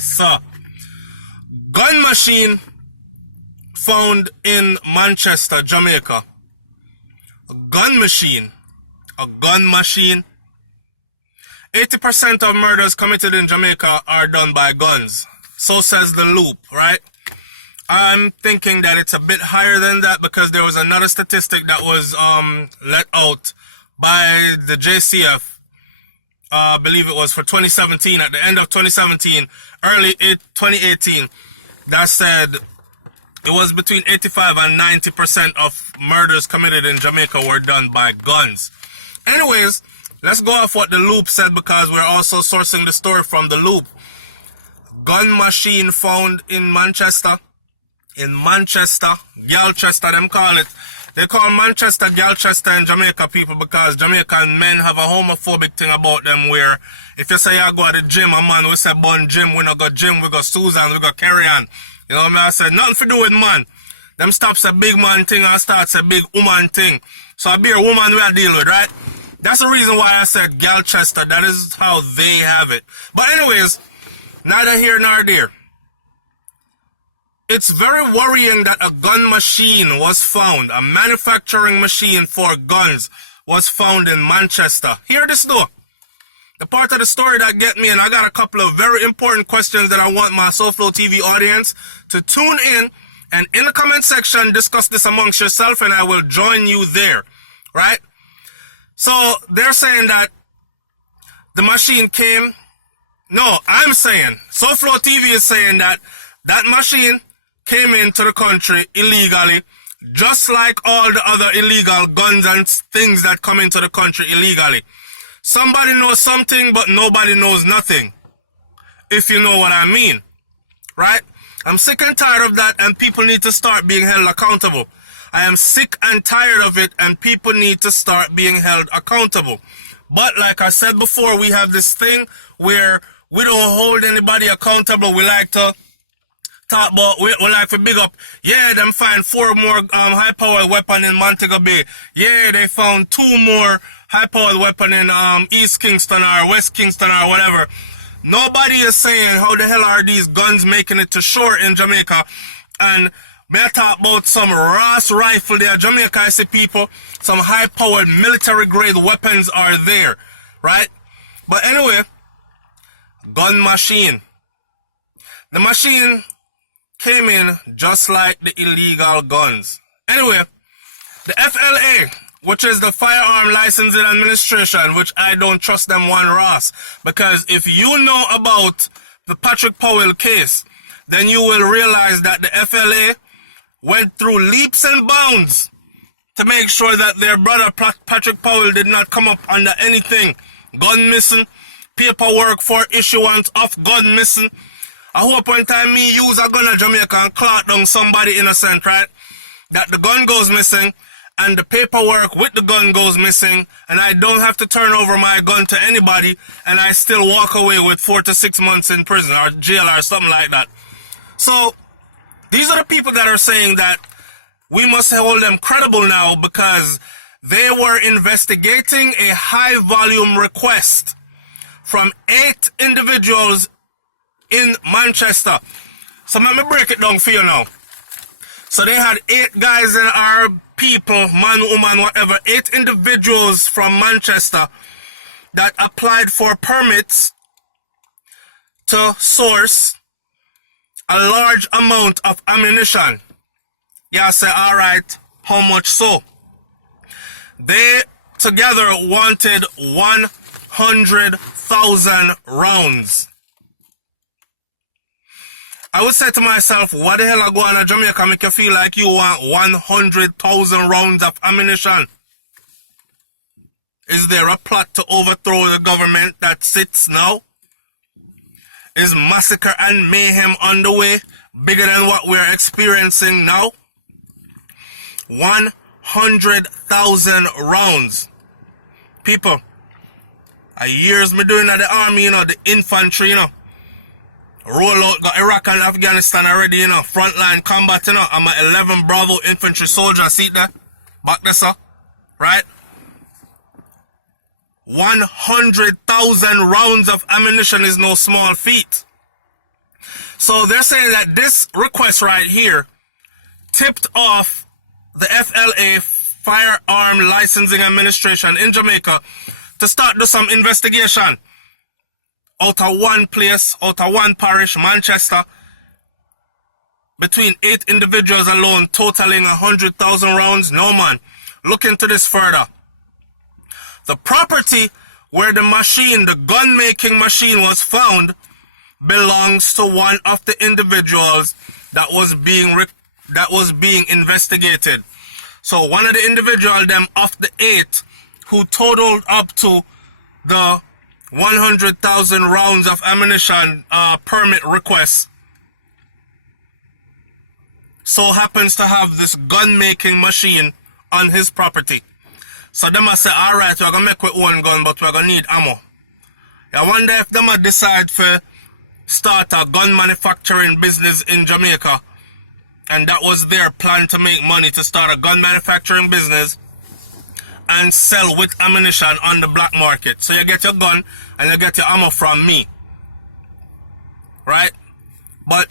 So, gun machine found in Manchester, Jamaica. A gun machine. 80% of murders committed in Jamaica are done by guns. So says the Loop, right? I'm thinking that it's a bit higher than that because there was another statistic that was let out by the JCF. I believe it was for 2017, at the end of 2017, early 2018, that said it was between 85 and 90% of murders committed in Jamaica were done by guns. Anyways, let's go off what the Loop said because we're also sourcing the story from the Loop. Gun machine found in Manchester. In Manchester, Galchester, them call it. They call Manchester Galchester in Jamaica, people, because Jamaican men have a homophobic thing about them where if you say you go to the gym, a man, we say bun gym, we no go gym, we go Susan, we go carry on. You know what I mean? I said, nothing to do with man. Them stops a big man thing and starts a big woman thing. So I be a woman we are dealing with, right? That's the reason why I said Galchester. That is how they have it. But anyways, neither here nor there. It's very worrying that a gun machine was found, a manufacturing machine for guns was found in Manchester. Hear this though. The part of the story that get me, and I got a couple of very important questions that I want my SouFLoTV audience to tune in and in the comment section discuss this amongst yourself and I will join you there, right? So they're saying that the machine came. No, I'm saying, SouFLoTV is saying that that machine came into the country illegally, just like all the other illegal guns and things that come into the country illegally. Somebody knows something, but nobody knows nothing, if you know what I mean, right? I'm sick and tired of that, and people need to start being held accountable. I am sick and tired of it, and people need to start being held accountable. But like I said before, we have this thing where we don't hold anybody accountable. We like to talk about, we like to big up, yeah, them find 4 more high-powered weapons in Montego Bay. Yeah, they found 2 more high-powered weapons in East Kingston or West Kingston or whatever. Nobody is saying how the hell are these guns making it to shore in Jamaica. And may I talk about some Ross rifle there. Jamaica, I see people, some high-powered military-grade weapons are there, right? But anyway, gun machine. The machine came in just like the illegal guns. Anyway, the FLA, which is the Firearm Licensing Administration, which I don't trust them one Ross, because if you know about the Patrick Powell case, then you will realize that the FLA went through leaps and bounds to make sure that their brother Patrick Powell did not come up under anything. Gun missing, paperwork for issuance of gun missing. I hope one time me use a gun in Jamaica and clock down somebody innocent, right? That the gun goes missing and the paperwork with the gun goes missing and I don't have to turn over my gun to anybody and I still walk away with 4 to 6 months in prison or jail or something like that. So these are the people that are saying that we must hold them credible now because they were investigating a high volume request from 8 individuals in Manchester. So let me break it down for you now. So they had 8 guys in our people, man, woman, whatever, 8 individuals from Manchester that applied for permits to source a large amount of ammunition. Yeah, I say, all right, how much so? They together wanted 100,000 rounds. I would say to myself, what the hell are going on in Jamaica make you feel like you want 100,000 rounds of ammunition? Is there a plot to overthrow the government that sits now? Is massacre and mayhem on the way, bigger than what we're experiencing now? 100,000 rounds. People, years me doing at the army, you know, the infantry, you know. Roll out, got Iraq and Afghanistan already, you know, frontline combat, you know. I'm an 11 Bravo infantry soldier, see that? Back there, sir, right? 100,000 rounds of ammunition is no small feat. So they're saying that this request right here tipped off the FLA, Firearm Licensing Administration in Jamaica, to start do some investigation out of one place, out of one parish, Manchester, between 8 individuals alone, totaling 100,000 rounds. No, man. Look into this further. The property where the machine, the gun-making machine, was found belongs to one of the individuals that was being investigated. So one of the individuals, them of the 8, who totaled up to the 100,000 rounds of ammunition permit request, so happens to have this gun-making machine on his property. So them a say, alright, we're going to make with one gun, but we're going to need ammo. I wonder if them a decide to start a gun manufacturing business in Jamaica, and that was their plan, to make money, to start a gun manufacturing business and sell with ammunition on the black market. So you get your gun and you get your ammo from me. Right? But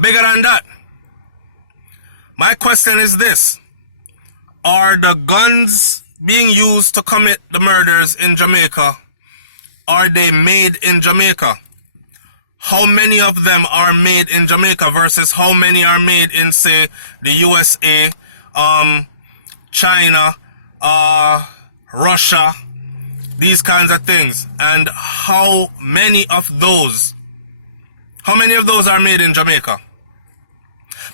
bigger than that, my question is this. Are the guns being used to commit the murders in Jamaica, are they made in Jamaica? How many of them are made in Jamaica versus how many are made in, say, the USA, China, Russia, these kinds of things? And how many of those are made in Jamaica?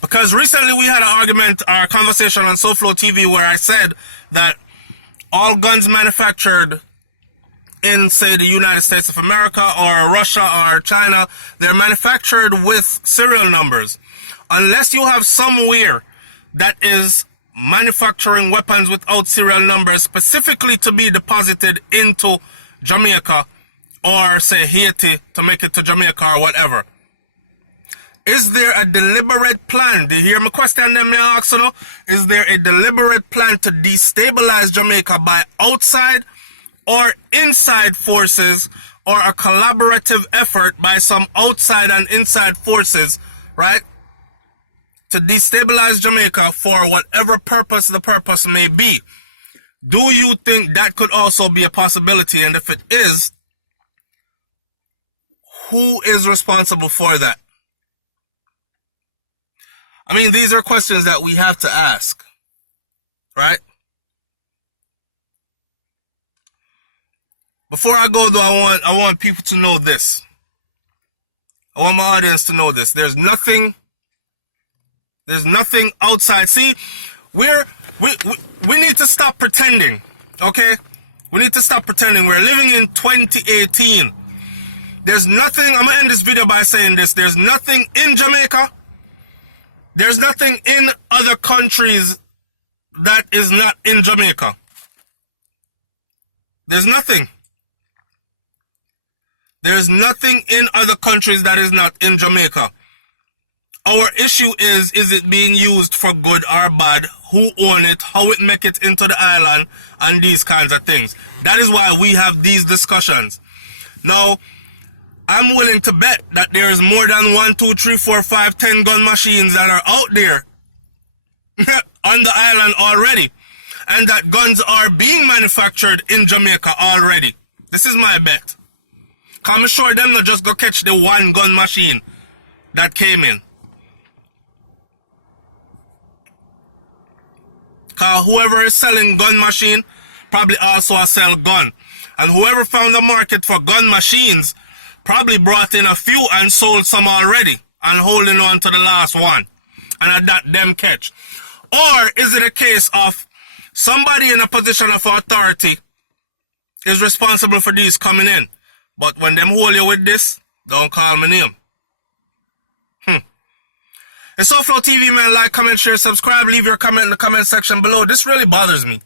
Because recently we had an argument, or a conversation on SouFLoTV, where I said that all guns manufactured in, say, the United States of America or Russia or China, they're manufactured with serial numbers. Unless you have somewhere that is manufacturing weapons without serial numbers specifically to be deposited into Jamaica, or, say, Haiti to make it to Jamaica or whatever. Is there a deliberate plan? Do you hear my question then, me ask you? Is there a deliberate plan to destabilize Jamaica by outside or inside forces, or a collaborative effort by some outside and inside forces, right? To destabilize Jamaica for whatever purpose the purpose may be. Do you think that could also be a possibility? And if it is, who is responsible for that? I mean, these are questions that we have to ask, right? Before I go, though, I want people to know this. I want my audience to know this. There's nothing outside. See, we need to stop pretending, okay? We need to stop pretending. We're living in 2018. There's nothing, I'm going to end this video by saying this. There's nothing in Jamaica. There's nothing in other countries that is not in Jamaica. There's nothing. There's nothing in other countries that is not in Jamaica. Our issue is it being used for good or bad? Who own it? How it make it into the island? And these kinds of things. That is why we have these discussions. Now, I'm willing to bet that there is more than 1, 2, 3, 4, 5, 10 gun machines that are out there on the island already. And that guns are being manufactured in Jamaica already. This is my bet. I'm sure them not just go catch the one gun machine that came in. Cause whoever is selling gun machine probably also sell gun. And whoever found the market for gun machines probably brought in a few and sold some already and holding on to the last one. And that them catch. Or is it a case of somebody in a position of authority is responsible for these coming in? But when them hold you with this, don't call my name. It's SouFLoTV, man. Like, comment, share, subscribe. Leave your comment in the comment section below. This really bothers me.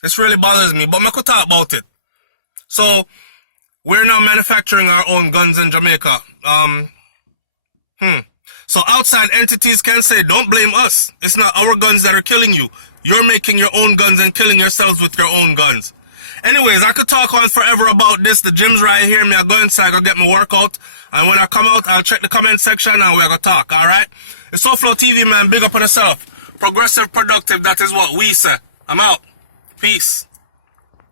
This really bothers me. But I could talk about it. So, we're now manufacturing our own guns in Jamaica. So outside entities can say, don't blame us. It's not our guns that are killing you. You're making your own guns and killing yourselves with your own guns. Anyways, I could talk on forever about this. The gym's right here. Me, I go inside, go get my workout. And when I come out, I'll check the comment section and we're going to talk, alright? It's SouFLoTV, man. Big up on yourself. Progressive, productive, that is what we say. I'm out. Peace.